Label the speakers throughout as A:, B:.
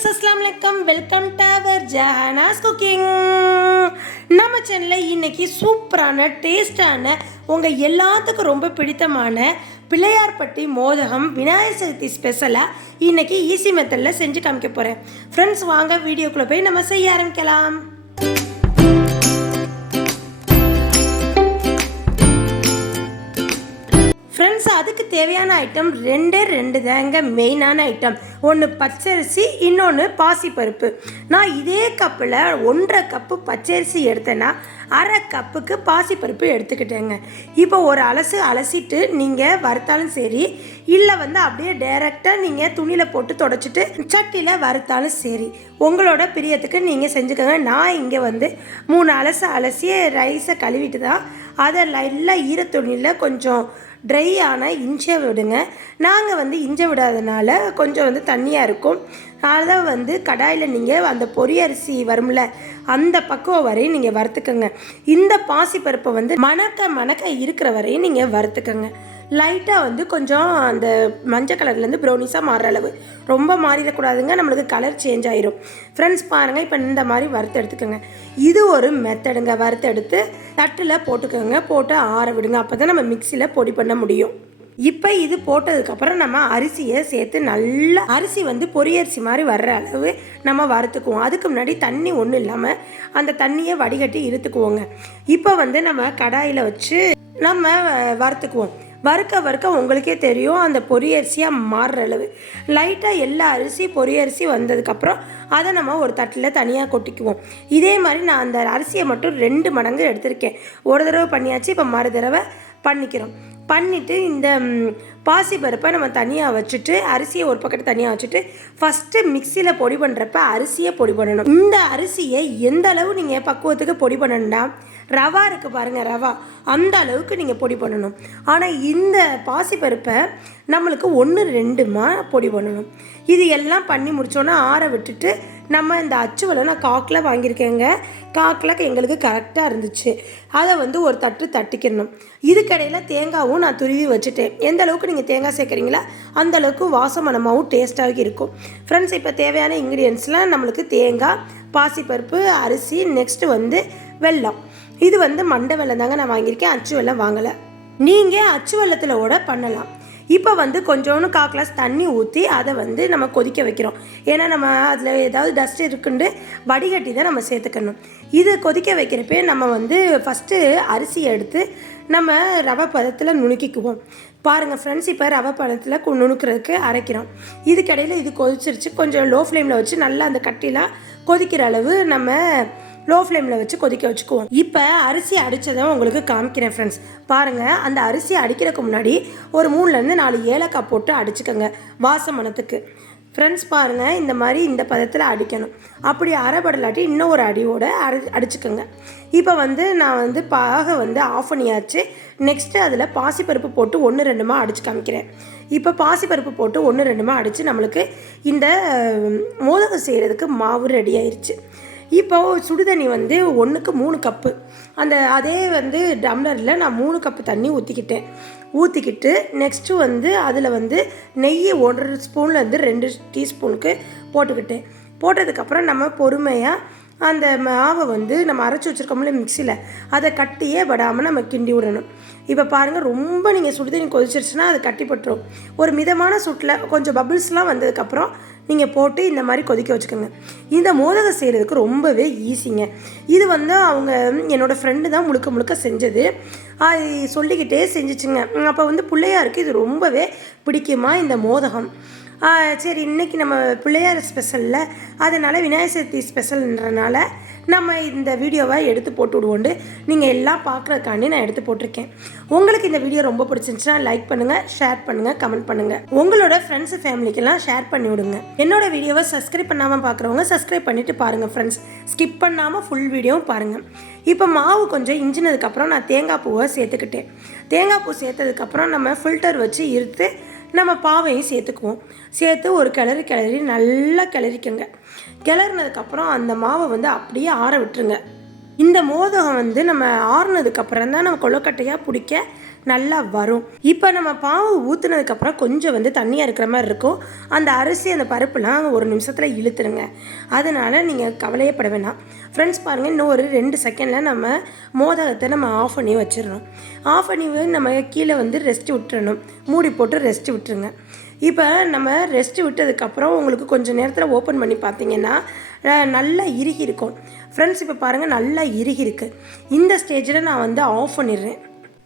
A: Friends அஸ்லாம் வலைக்கம் welcome to our Jahanas cooking நம்ம சேனலில் இன்னைக்கு சூப்பரான டேஸ்டான உங்கள் எல்லாத்துக்கும் ரொம்ப பிடித்தமான பிள்ளையார்பட்டி மோதகம் விநாயகர் சதுர்த்தி ஸ்பெஷலாக இன்றைக்கி ஈஸி மெத்தடில் செஞ்சு காமிக்க போகிறேன் ஃப்ரெண்ட்ஸ் வாங்க வீடியோக்குள்ளே போய் நம்ம செய்ய ஆரம்பிக்கலாம். தேவையான ஐட்டம் ரெண்டே ரெண்டு தாங்க மெயினான ஐட்டம் ஒன்று பச்சரிசி இன்னொன்று பாசிப்பருப்பு. நான் இதே கப்பில் ஒன்றரை கப்பு பச்சரிசி எடுத்தேன்னா அரை கப்புக்கு பாசிப்பருப்பு எடுத்துக்கிட்டேங்க. இப்போ ஒரு அலசு அலசிட்டு நீங்கள் வறுத்தாலும் சரி இல்லை வந்து அப்படியே டைரெக்டாக நீங்கள் துணியில் போட்டு தொடச்சிட்டு சட்டியில் வறுத்தாலும் சரி உங்களோட பிரியத்துக்கு நீங்கள் செஞ்சுக்கோங்க. நான் இங்கே வந்து மூணு அலசு அலசி ரைஸை கழுவிட்டு தான் அதை நல்லா ஈரத்துணியில் கொஞ்சம் ட்ரை ஆனால் இஞ்சை விடுங்க. நாங்கள் வந்து இஞ்சை விடாதனால கொஞ்சம் வந்து தண்ணியாக இருக்கும். அதை வந்து கடாயில் நீங்கள் அந்த பொரியரிசி வரும்ல அந்த பக்குவம் வரையும் நீங்கள் வறுத்துக்கோங்க. இந்த பாசிப்பருப்பை வந்து மணக்க மணக்க இருக்கிற வரையும் நீங்கள் வறுத்துக்கோங்க. லைட்டாக வந்து கொஞ்சம் அந்த மஞ்சள் கலர்லேருந்து ப்ரௌனிஸாக மாறுற அளவு. ரொம்ப மாறிடக்கூடாதுங்க. நம்மளுக்கு கலர் சேஞ்ச் ஆயிரும். ஃப்ரெண்ட்ஸ் பாருங்கள் இப்போ இந்த மாதிரி வறுத்து எடுத்துக்கோங்க. இது ஒரு மெத்தடுங்க வறுத்து எடுத்து தட்டில் போட்டுக்கோங்க. போட்டு ஆற விடுங்க. அப்போ தான் நம்ம மிக்சியில் பொடி பண்ண முடியும். இப்போ இது போட்டதுக்கப்புறம் நம்ம அரிசியை சேர்த்து நல்லா அரிசி வந்து பொரியரிசி மாதிரி வர்ற அளவு நம்ம வறுத்துக்குவோம். அதுக்கு முன்னாடி தண்ணி ஒன்றும் இல்லாமல் அந்த தண்ணியை வடிகட்டி இழுத்துக்குவோங்க. இப்போ வந்து நம்ம கடாயில் வச்சு நம்ம வறுத்துக்குவோம். வறுக்க வறுக்க உங்களுக்கே தெரியும் அந்த பொரியரிசியாக மாறுற அளவு. லைட்டாக எல்லா அரிசி பொரியரிசி வந்ததுக்கப்புறம் அதை நம்ம ஒரு தட்டில் தனியாக கொட்டிக்குவோம். இதே மாதிரி நான் அந்த அரிசியை மட்டும் ரெண்டு மடங்கு எடுத்திருக்கேன். ஒரு தடவை பண்ணியாச்சு இப்போ மறு தடவை பண்ணிக்கிறோம். பண்ணிவிட்டு இந்த பாசி பருப்பை நம்ம தனியாக வச்சுட்டு அரிசியை ஒரு பக்கத்து தனியாக வச்சுட்டு ஃபஸ்ட்டு மிக்சியில் பொடி பண்ணுறப்ப அரிசியை பொடி பண்ணணும். இந்த அரிசியை எந்த அளவு நீங்கள் பக்குவத்துக்கு பொடி பண்ணணும்னா ரவா இருக்குது பாருங்கள் ரவா. அந்த அளவுக்கு நீங்கள் பொடி பண்ணணும். ஆனால் இந்த பாசிப்பருப்பை நம்மளுக்கு ஒன்று ரெண்டுமா பொடி பண்ணணும். இது எல்லாம் பண்ணி முடித்தோன்னா ஆற விட்டுட்டு நம்ம இந்த அச்சுவலை நான் காக்கில் வாங்கியிருக்கேங்க. காக்கில் எங்களுக்கு கரெக்டாக இருந்துச்சு. அதை வந்து ஒரு தட்டு தட்டிக்கணும். இதுக்கடையில் தேங்காவும் நான் துருவி வச்சுட்டேன். எந்த அளவுக்கு நீங்கள் தேங்காய் சேர்க்குறீங்களா அந்த அளவுக்கு வாசமனமாகவும் டேஸ்ட்டாக இருக்கும். ஃப்ரெண்ட்ஸ் இப்போ தேவையான இன்க்ரீடியன்ஸ்லாம் நம்மளுக்கு தேங்காய் பாசிப்பருப்பு அரிசி நெக்ஸ்ட்டு வந்து வெல்லம். இது வந்து மண்டை வெல்லம் தாங்க நான் வாங்கியிருக்கேன். அச்சு வெள்ளம் வாங்கலை. நீங்கள் அச்சு வெள்ளத்தில் கூட பண்ணலாம். இப்போ வந்து கொஞ்சோண்டு கா கிளாஸ் தண்ணி ஊற்றி அதை வந்து நம்ம கொதிக்க வைக்கிறோம். ஏன்னா நம்ம அதில் ஏதாவது டஸ்ட் இருக்குண்டு வடிகட்டி தான் நம்ம சேர்த்துக்கணும். இது கொதிக்க வைக்கிறப்பே நம்ம வந்து ஃபஸ்ட்டு அரிசி எடுத்து நம்ம ரவை பதத்தில் நுணுக்கிக்குவோம். பாருங்கள் ஃப்ரெண்ட்ஸ் இப்போ ரவை பதத்தில் நுணுக்கிறதுக்கு அரைக்கிறோம். இதுக்கிடையில் இது கொதிச்சிருச்சு. கொஞ்சம் லோ ஃப்ளேமில் வச்சு நல்லா அந்த கட்டிலாம் கொதிக்கிற அளவு நம்ம லோ ஃப்ளேமில் வச்சு கொதிக்க வச்சுக்குவோம். இப்போ அரிசி அடித்ததை உங்களுக்கு காமிக்கிறேன் ஃப்ரெண்ட்ஸ் பாருங்கள் அந்த அரிசி அடிக்கிறதுக்கு முன்னாடி ஒரு மூணுலேருந்து நாலு ஏலக்காய் போட்டு அடிச்சுக்கோங்க வாசமனத்துக்கு. ஃப்ரெண்ட்ஸ் பாருங்கள் இந்த மாதிரி இந்த பதத்தில் அடிக்கணும். அப்படி அரைபடலாட்டி இன்னும் ஒரு அடியோடு அடி அடிச்சுக்கோங்க. இப்போ வந்து நான் வந்து பாக வந்து ஆஃப் பண்ணியாச்சு. நெக்ஸ்ட்டு அதில் பாசிப்பருப்பு போட்டு ஒன்று ரெண்டுமா அடிச்சு காமிக்கிறேன். இப்போ பாசிப்பருப்பு போட்டு ஒன்று ரெண்டுமா அடித்து நம்மளுக்கு இந்த மோதகம் செய்கிறதுக்கு மாவு ரெடி ஆயிடுச்சு இப்போது சுடுதண்ணி வந்து ஒன்றுக்கு மூணு கப்பு. அந்த அதே வந்து டம்ளரில் நான் மூணு கப்பு தண்ணி ஊற்றிக்கிட்டேன் ஊற்றிக்கிட்டு நெக்ஸ்ட்டு வந்து அதில் வந்து நெய் ஒன்றரை ஸ்பூன்லேருந்து ரெண்டு டீஸ்பூனுக்கு போட்டுக்கிட்டேன். போட்டதுக்கப்புறம் நம்ம பொறுமையாக அந்த மாவை வந்து நம்ம அரைச்சி வச்சுருக்கோம்ல மிக்சியில் அதை கட்டியே படாமல் நம்ம கிண்டி விடணும். இப்போ பாருங்கள் ரொம்ப நீங்கள் சுடுதண்ணி கொதிச்சிருச்சுன்னா அது கட்டிப்பட்டுரும். ஒரு மிதமான சுட்டில் கொஞ்சம் பபிள்ஸ்லாம் வந்ததுக்கப்புறம் நீங்கள் போட்டு இந்த மாதிரி கொதிக்க வச்சுக்கோங்க. இந்த மோதகம் செய்கிறதுக்கு ரொம்பவே ஈஸிங்க இது வந்து அவங்க என்னோடய ஃப்ரெண்டு தான் முழுக்க முழுக்க செஞ்சது. அது சொல்லிக்கிட்டே செஞ்சுச்சுங்க. அப்போ வந்து பிள்ளையாருக்கு இது ரொம்பவே பிடிக்குமா இந்த மோதகம்? சரி இன்னைக்கு நம்ம பிள்ளையார் ஸ்பெஷலில் அதனால் விநாயகர் சதுர்த்தி ஸ்பெஷல்ன்றனால நம்ம இந்த வீடியோவை எடுத்து போட்டு விடுவோண்டு நீங்கள் எல்லாம் பார்க்குறதுக்காண்டி நான் எடுத்து போட்டிருக்கேன். உங்களுக்கு இந்த வீடியோ ரொம்ப பிடிச்சிருந்துச்சுன்னா லைக் பண்ணுங்கள் ஷேர் பண்ணுங்கள் கமெண்ட் பண்ணுங்கள் உங்களோட ஃப்ரெண்ட்ஸு ஃபேமிலிக்கெல்லாம் ஷேர் பண்ணி விடுங்க. என்னோட வீடியோவை சப்ஸ்கிரைப் பண்ணாமல் பார்க்குறவங்க சப்ஸ்கிரைப் பண்ணிவிட்டு பாருங்கள் ஃப்ரெண்ட்ஸ் ஸ்கிப் பண்ணாமல் ஃபுல் வீடியோவும் பாருங்கள் இப்போ மாவு கொஞ்சம் இஞ்சினதுக்கப்புறம் நான் தேங்காய் பூவை சேர்த்துக்கிட்டேன். தேங்காய் பூ சேர்த்ததுக்கப்புறம் நம்ம ஃபில்டர் வச்சு இருத்து நம்ம பாவையும் சேர்த்துக்குவோம். சேர்த்து ஒரு கிளறி கிளறி நல்லா கிளறிக்கோங்க. கிளறினதுக்கப்புறம் அந்த மாவை வந்து அப்படியே ஆற விட்டுருங்க. இந்த மோதகம் வந்து நம்ம ஆறுனதுக்கப்புறம் தான் நம்ம கொழுக்கட்டையாக பிடிக்க நல்லா வரும். இப்போ நம்ம பாவு ஊற்றுனதுக்கப்புறம் கொஞ்சம் வந்து தண்ணியாக இருக்கிற மாதிரி இருக்கும். அந்த அரிசி அந்த பருப்புலாம் ஒரு நிமிஷத்தில் இழுத்துருங்க. அதனால் நீங்கள் கவலையப்பட வேணாம். ஃப்ரெண்ட்ஸ் பாருங்கள் இன்னும் ஒரு ரெண்டு செகண்டில் நம்ம மோதகத்தை நம்ம ஆஃப் பண்ணி வச்சிடணும். ஆஃப் பண்ணி நம்ம கீழே வந்து ரெஸ்ட் விட்டுறணும். மூடி போட்டு ரெஸ்ட் விட்டுருங்க. இப்போ நம்ம ரெஸ்ட் விட்டதுக்கப்புறம் உங்களுக்கு கொஞ்சம் நேரத்தில் ஓப்பன் பண்ணி பார்த்தீங்கன்னா நல்லா இறுகி இருக்கும். ஃப்ரெண்ட்ஸ் இப்போ பாருங்கள் நல்லா இறுகி இருக்குது இந்த ஸ்டேஜில் நான் வந்து ஆஃப் பண்ணிடுறேன்.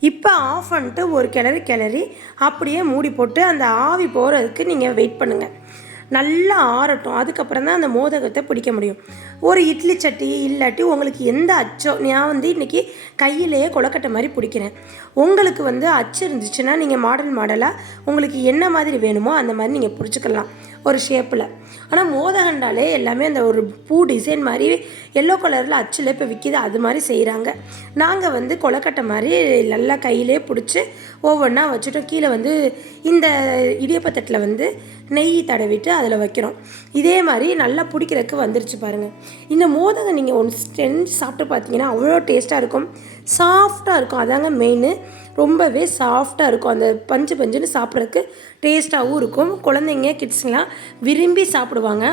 A: இப்போ ஆஃப் பண்ணிட்டு ஒரு கிளறி கிளறி அப்படியே மூடி போட்டு அந்த ஆவி போகிறதுக்கு நீங்கள் வெயிட் பண்ணுங்கள் நல்லா ஆறட்டும். அதுக்கப்புறம் தான் அந்த மோதகத்தை பிடிக்க முடியும். ஒரு இட்லி சட்டி இல்லாட்டி உங்களுக்கு எந்த அச்சோ நான் வந்து இன்றைக்கி கையிலேயே கொலக்கட்டை மாதிரி பிடிக்கிறேன். உங்களுக்கு வந்து அச்சு இருந்துச்சுன்னா நீங்கள் மாடல் மாடலாக உங்களுக்கு என்ன மாதிரி வேணுமோ அந்த மாதிரி நீங்கள் பிடிச்சிக்கலாம். ஒரு ஷேப்பில் ஆனால் மோதகண்டாலே எல்லாமே அந்த ஒரு பூ டிசைன் மாதிரி எல்லோ கலரில் அச்சில் இப்போ விற்கிது அது மாதிரி செய்கிறாங்க நாங்கள் வந்து கொலக்கட்டை மாதிரி நல்லா கையிலே பிடிச்சி ஒவ்வொன்றா வச்சுட்டோம். கீழே வந்து இந்த இடியப்பத்தட்டில் வந்து நெய் தடவிட்டு அதில் வைக்கிறோம். இதே மாதிரி நல்லா பிடிக்கிறதுக்கு வந்துருச்சு பாருங்கள் இந்த மோதகம் நீங்கள் ஒன்று செஞ்சு சாப்பிட்டு பார்த்தீங்கன்னா அவ்வளோ டேஸ்ட்டாக இருக்கும். சாஃப்டாக இருக்கும். அதாங்க மெயின் ரொம்பவே சாஃப்டாக இருக்கும். அந்த பஞ்சு பஞ்சுன்னு சாப்பிட்றதுக்கு டேஸ்ட்டாகவும் இருக்கும். குழந்தைங்க கிட்ஸ்லாம் விரும்பி சாப்பிடுவாங்க.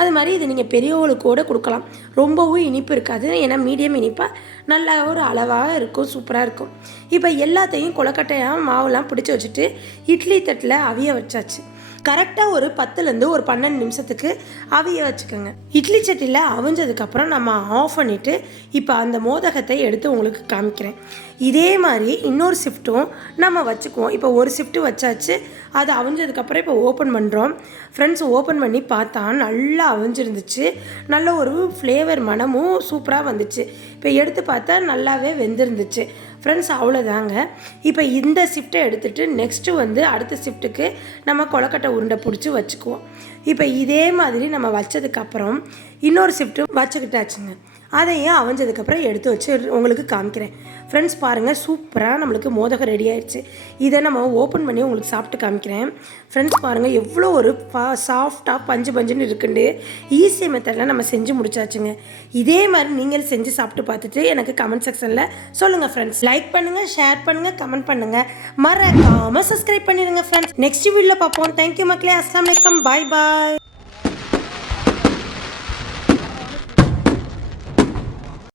A: அது மாதிரி இது நீங்கள் பெரியவங்களுக்கு கூட கொடுக்கலாம். ரொம்பவும் இனிப்பு இருக்காது. ஏன்னா மீடியம் இனிப்பாக நல்ல ஒரு அளவாக இருக்கும் சூப்பராக இருக்கும். இப்போ எல்லாத்தையும் கொலக்கட்டையாக மாவுலாம் பிடிச்சி வச்சுட்டு இட்லி தட்டில் அவிய வச்சாச்சு. கரெக்டாக ஒரு பத்துலேருந்து ஒரு பன்னெண்டு நிமிஷத்துக்கு அவிய வச்சுக்கோங்க. இட்லி சட்டியில் அவிஞ்சதுக்கப்புறம் நம்ம ஆஃப் பண்ணிவிட்டு இப்போ அந்த மோதகத்தை எடுத்து உங்களுக்கு காமிக்கிறேன். இதே மாதிரி இன்னொரு ஷிஃப்ட்டும் நம்ம வச்சுக்குவோம். இப்போ ஒரு ஷிஃப்ட்டு வச்சாச்சு. அது அவிஞ்சதுக்கப்புறம் இப்போ ஓப்பன் பண்ணுறோம் ஃப்ரெண்ட்ஸ் ஓப்பன் பண்ணி பார்த்தா நல்லா அவிஞ்சிருந்துச்சு. நல்ல ஒரு ஃப்ளேவர் மனமும் சூப்பராக வந்துச்சு. இப்போ எடுத்து பார்த்தா நல்லாவே வெந்திருந்துச்சு. ஃப்ரெண்ட்ஸ் அவ்வளோதாங்க இப்போ இந்த ஷிஃப்ட்டை எடுத்துகிட்டு நெக்ஸ்ட்டு வந்து அடுத்த ஷிஃப்ட்டுக்கு நம்ம கொலக்கட்டை உருண்டை பிடிச்சி வச்சுக்குவோம். இப்போ இதே மாதிரி நம்ம வச்சதுக்கப்புறம் இன்னொரு ஷிஃப்ட்டும் வச்சுக்கிட்டாச்சுங்க. அதையே அவஞ்சதுக்கப்புறம் எடுத்து வச்சு உங்களுக்கு காமிக்கிறேன். ஃப்ரெண்ட்ஸ் பாருங்கள் சூப்பராக நம்மளுக்கு மோதகம் ரெடி ஆயிடுச்சு இதை நம்ம ஓப்பன் பண்ணி உங்களுக்கு சாப்பிட்டு காமிக்கிறேன். ஃப்ரெண்ட்ஸ் பாருங்கள் எவ்வளோ ஒரு பா சாஃப்டாக பஞ்சு பஞ்சுன்னு இருக்குண்டு. ஈஸி மெத்தடில் நம்ம செஞ்சு முடிச்சாச்சுங்க. இதே மாதிரி நீங்கள் செஞ்சு சாப்பிட்டு பார்த்துட்டு எனக்கு கமெண்ட் செக்ஷனில் சொல்லுங்கள் ஃப்ரெண்ட்ஸ் லைக் பண்ணுங்கள் ஷேர் பண்ணுங்கள் கமெண்ட் பண்ணுங்கள் மறக்காமல் சப்ஸ்கிரைப் பண்ணிடுங்க ஃப்ரெண்ட்ஸ் நெக்ஸ்ட் வீடியோவில் பார்ப்போம். தேங்க்யூ மக்களே. அஸ்லாம் வலைக்கம் பாய் பாய்